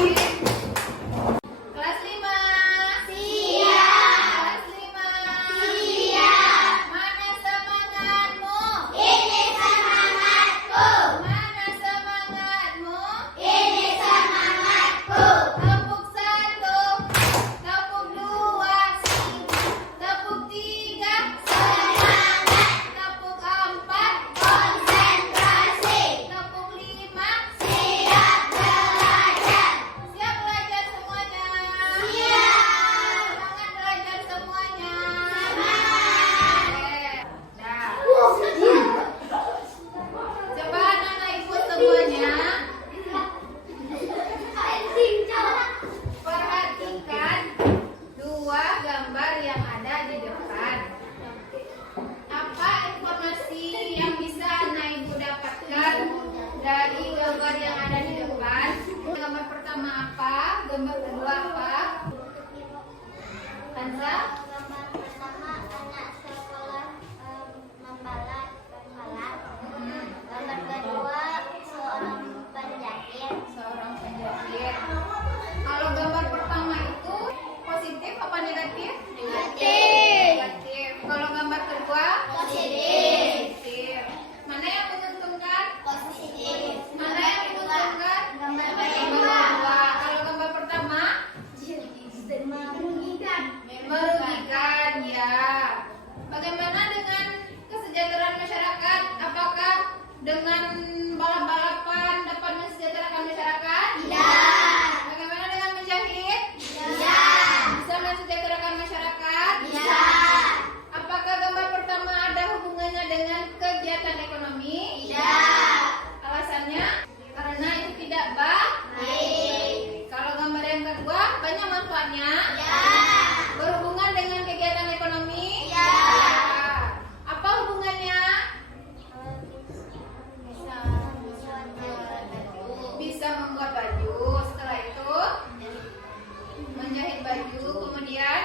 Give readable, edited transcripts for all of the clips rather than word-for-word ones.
Kelas 5. Siap. Kelas 5. Siap. Mana semangatmu? Ini semangatku. Mana semangatmu? Ini semangatku. Tepuk 1, tepuk 2, tepuk 3, semangat. Tepuk 4, konsentrasi. Tepuk 5, siap belajar. Siap belajar semuanya. Siap. Semangat belajar semuanya. Semangat. Nah, coba anak-anak ikut semuanya. Perhatikan dua gambar yang ada di depan. Apa informasi yang bisa anak ibu dapatkan dari gambar yang ada di depan? Gambar pertama apa? Gambar kedua apa? Kansa? Gambar pertama anak sekolah membalat pembalap. Gambar kedua seorang penjahit. Seorang penjahit. Kalau gambar pertama itu positif apa negatif? Negatif. Negatif. Kalau gambar kedua? Positif. Positif. Mana yang menguntungkan? Positif. Mana yang menguntungkan? Gambar Gambar kedua. Kalau gambar pertama? merugikan. Merugikan, ya. Bagaimana dengan kesejahteraan masyarakat? Apakah dengan balap-balapan dapat mensejahterakan masyarakat? Tidak. Bagaimana dengan menjahit? Tidak. Bisa mensejahterakan masyarakat? Tidak. Apakah gambar pertama ada hubungannya dengan kegiatan ekonomi? Tidak. Alasannya? Karena itu tidak baik. Baik. Kalau gambar yang kedua, banyak manfaatnya? Ya. Berhubungan dengan kegiatan ekonomi? Ya. Apa hubungannya? Bisa membuat baju. Setelah itu menjahit baju, kemudian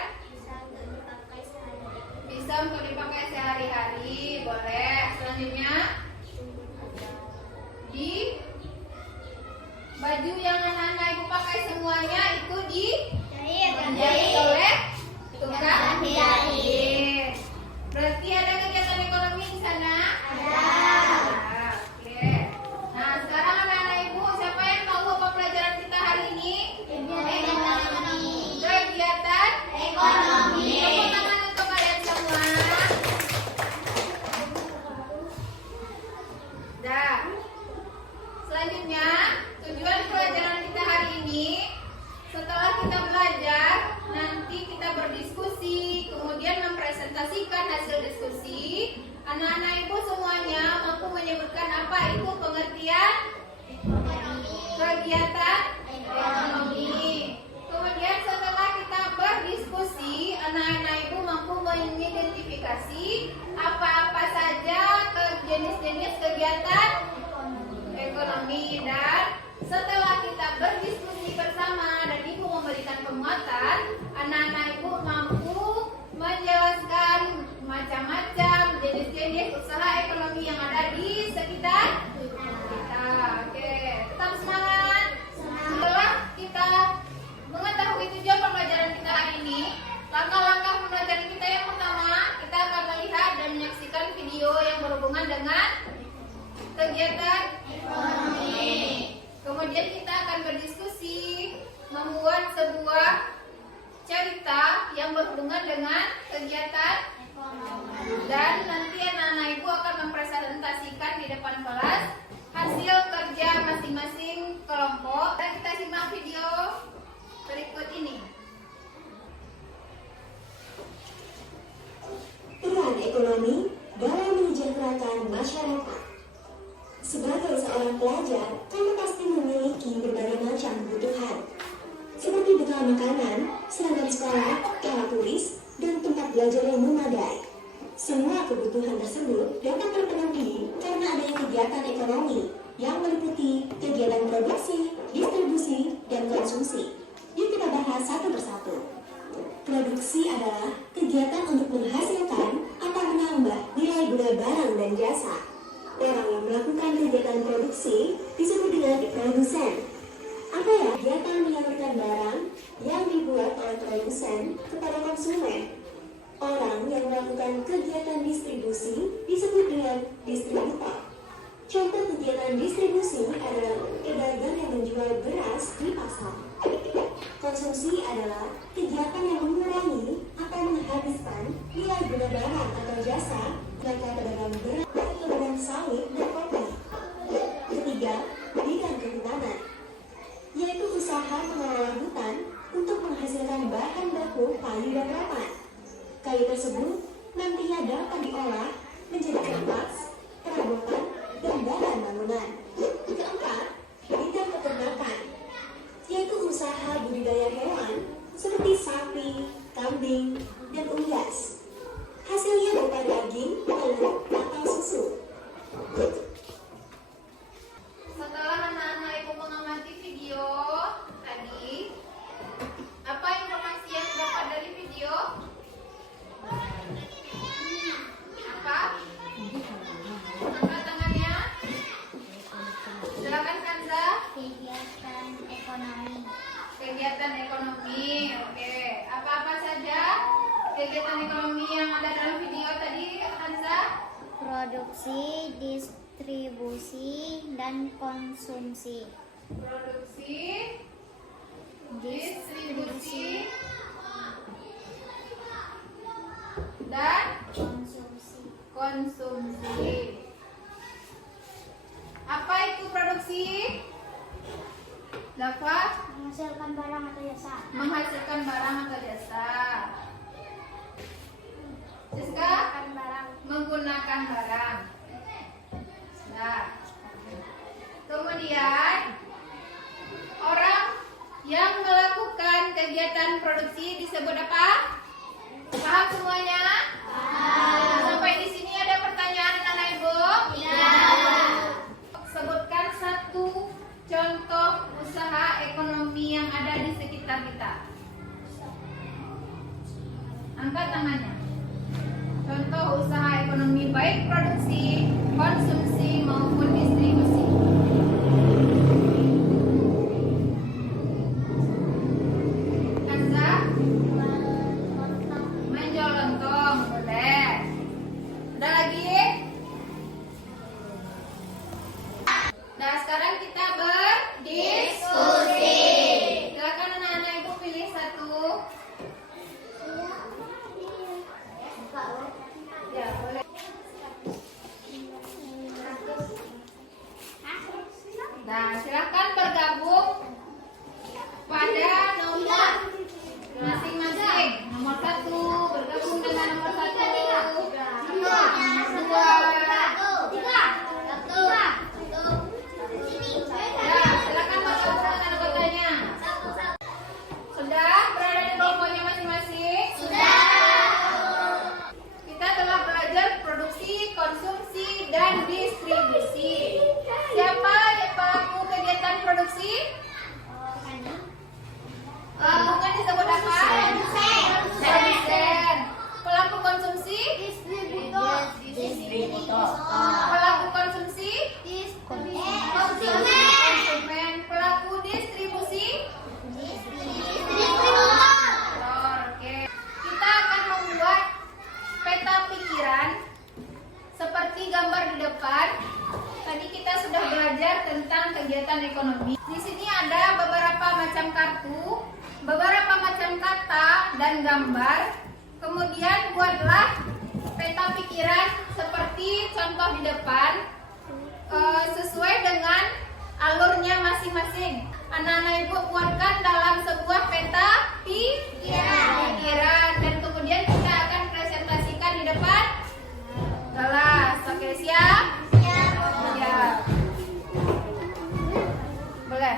bisa untuk dipakai sehari-hari. Boleh. Selanjutnya di baju yang anak-anak ibu pakai semuanya itu dijahit oleh tukang jahit. Berarti ada kegiatan ekonomi di sana? Ada. Oke. Nah, sekarang anak-anak ibu, siapa yang tahu apa pelajaran kita hari ini? Kegiatan Ekonomi. Tepuk tangan untuk kalian semua. Dah. Selanjutnya, tujuan pelajaran kita hari ini, setelah kita belajar, nanti kita berdiskusi, kemudian mempresentasikan hasil diskusi. Anak-anak ibu semuanya mampu menyebutkan apa itu pengertian kegiatan ekonomi. Kemudian setelah kita berdiskusi, anak-anak ibu mampu mengidentifikasi apa-apa saja jenis-jenis kegiatan ekonomi. Dan setelah kita berdiskusi bersama dan ibu memberikan penguatan, anak-anak ibu mampu menjelaskan macam-macam jenis-jenis usaha ekonomi yang ada di sekitar kita. Oke, tetap semangat. Setelah kita mengetahui tujuan pembelajaran kita hari ini, langkah-langkah pembelajaran kita yang pertama, kita akan melihat dan menyaksikan video yang berhubungan dengan kegiatan ekonomi. Kemudian kita akan berdiskusi, membuat sebuah cerita yang berhubungan dengan kegiatan ekonomi. Dan nanti anak-anak ibu akan mempresentasikan di depan kelas hasil kerja masing-masing kelompok. Dan kita simak video berikut ini. Peran ekonomi dalam mensejahterakan masyarakat. Sebagai seorang pelajar, kamu pasti memiliki berbagai macam kebutuhan, seperti bekal makanan, seragam sekolah, alat tulis, dan tempat belajar yang memadai. Semua kebutuhan tersebut dapat terpenuhi karena adanya kegiatan ekonomi yang meliputi kegiatan produksi, distribusi, dan konsumsi. Yuk kita bahas satu persatu. Produksi adalah kegiatan untuk menghasilkan atau menambah nilai guna barang dan jasa. Orang yang melakukan kegiatan produksi disebut dengan produsen. Apa Kedua, kegiatan menyalurkan barang yang dibuat oleh produsen kepada konsumen. Orang yang melakukan kegiatan distribusi disebut dengan distributor. Contoh kegiatan distribusi adalah pedagang yang menjual beras di pasar. Konsumsi adalah kegiatan yang mengurangi atau menghabiskan nilai guna barang atau jasa, maka pedagang beras, pedagang sawit, dan kopi. Ketiga, bidang kehutanan, yaitu usaha pengelola hutan untuk menghasilkan bahan baku kayu dan rotan. Kayu tersebut nantinya dapat diolah menjadi kertas, perabotan, dan bahan bangunan. Keempat, bidang peternakan, yaitu usaha budidaya hewan seperti sapi, kambing, dan unggas. Hasilnya berupa daging, telur, atau susu. Setelah anak-anak ibu mengamati video tadi, apa informasi yang dapat dari video? Apa? Angkat tangannya. Silakan Kanza. Kegiatan ekonomi. Kegiatan ekonomi, oke. Apa-apa saja kegiatan ekonomi yang ada dalam video tadi, Kanza? Produksi, distribusi, dan konsumsi. Produksi, distribusi, dan konsumsi. Apa itu produksi? Dapat Menghasilkan barang atau jasa. menghasilkan barang atau jasa. Siska? Menggunakan barang. Nah, kemudian orang yang melakukan kegiatan produksi disebut apa? Paham semuanya? Sampai di sini ada pertanyaan anak ibu? Sebutkan satu contoh usaha ekonomi yang ada di sekitar kita. Angkat tangannya. Contoh usaha ekonomi baik produksi, konsumsi maupun distribusi. Kanza? Menjual lontong, boleh. Ada lagi? Nah, sekarang kita berdiskusi. Silakan anak-anak ibu pilih satu. Ya, boleh. Nah, silakan bergabung pada nomor masing-masing. Nomor 1 bergabung dengan nomor 1. Nomor 2. Ya, silakan bergabung dengan anggotanya. Sudah berada di kelompoknya masing-masing? Kita telah belajar produksi, konsumsi, dan distribusi. Siapa yang pelaku kegiatan produksi? Bukan disebut apa? Produsen. Pelaku konsumsi? Distributor. Pelaku konsumsi? Konsumen. Konsumen. Pelaku distribusi? Oke. Kita akan membuat peta pikiran seperti gambar di depan. Tadi kita sudah belajar tentang kegiatan ekonomi. Di sini ada beberapa macam kartu, beberapa macam kata dan gambar. Kemudian buatlah peta pikiran seperti contoh di depan, sesuai dengan alurnya masing-masing. Anak-anak ibu buatkan dalam sebuah peta pikiran dan kemudian kita akan presentasikan di depan kelas. Oke, siap? Siap. Boleh.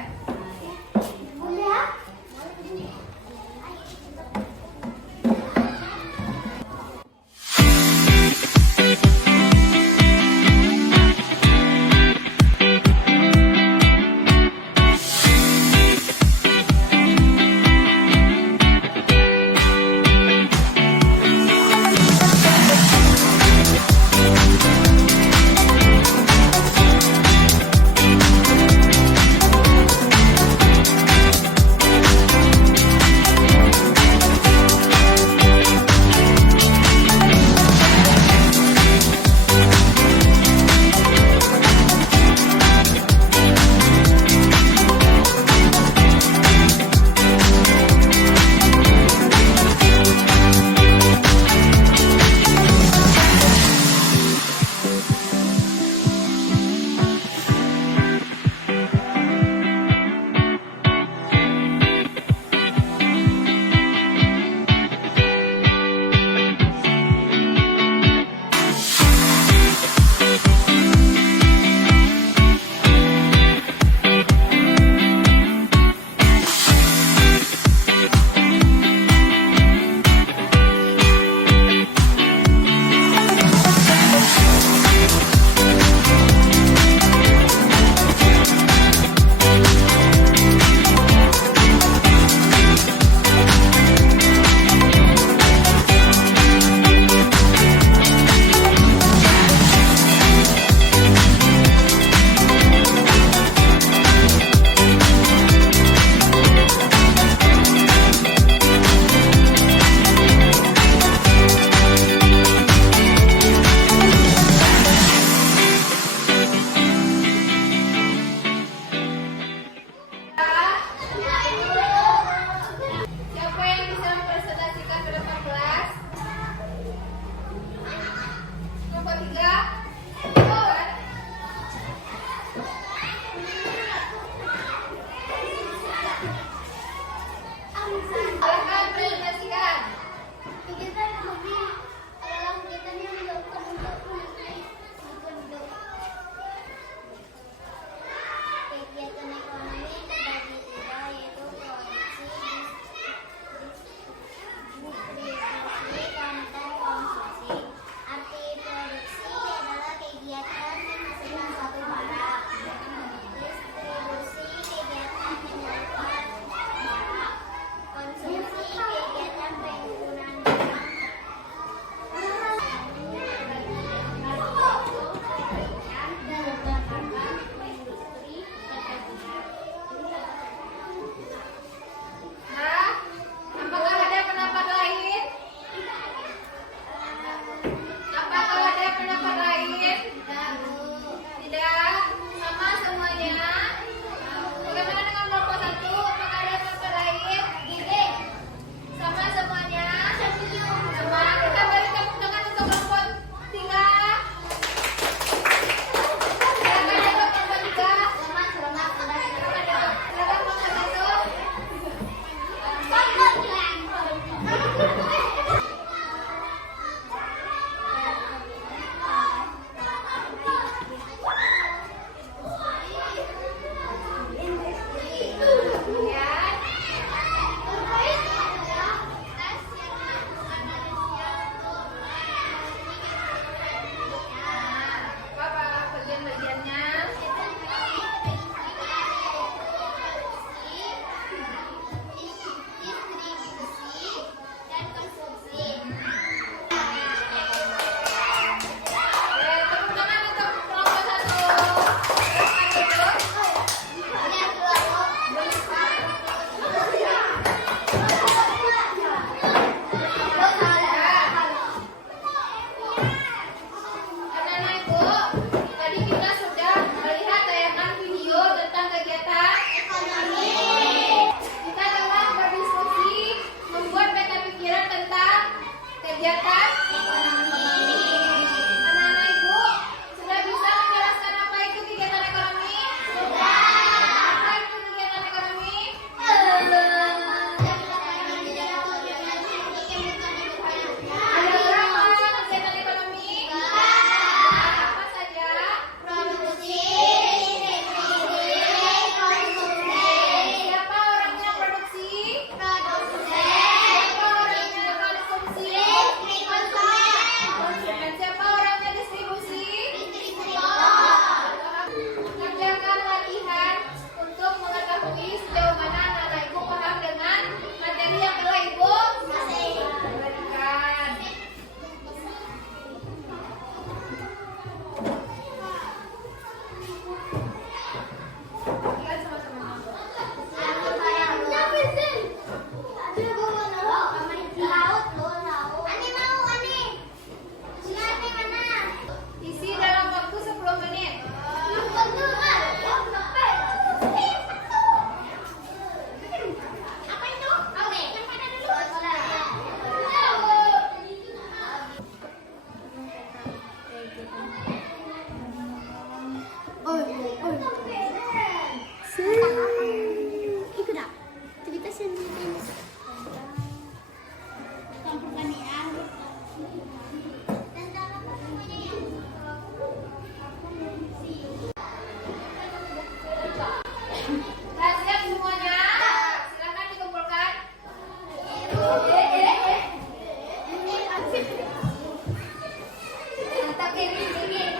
Angkat kiri sedikit.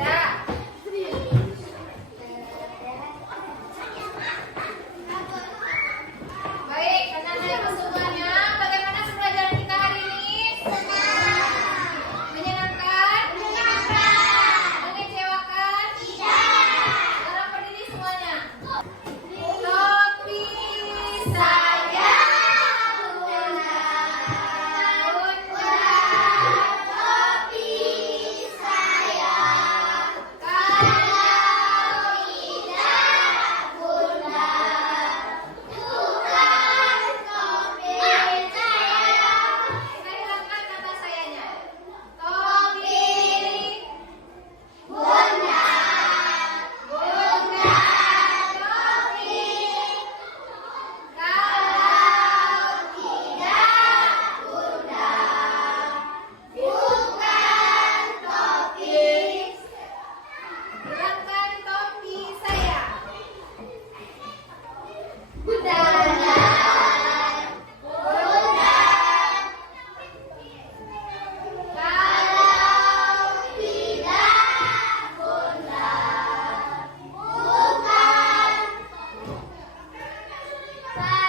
Dah. Baik, anak-anakku semuanya, bagaimana pembelajaran kita hari ini? Menyenangkan? Mengecewakan? Sekarang berdiri semuanya. Topi saya bunda, topi saya. Kalau tidak bunda, bukan topi saya. Saya hilangkan kata sayanya. Topi bunda, bukan topi. Kalau tidak bunda, bukan topi. Hilangkan topi saya. Bunda, bunda, kalau tidak bunda, bukan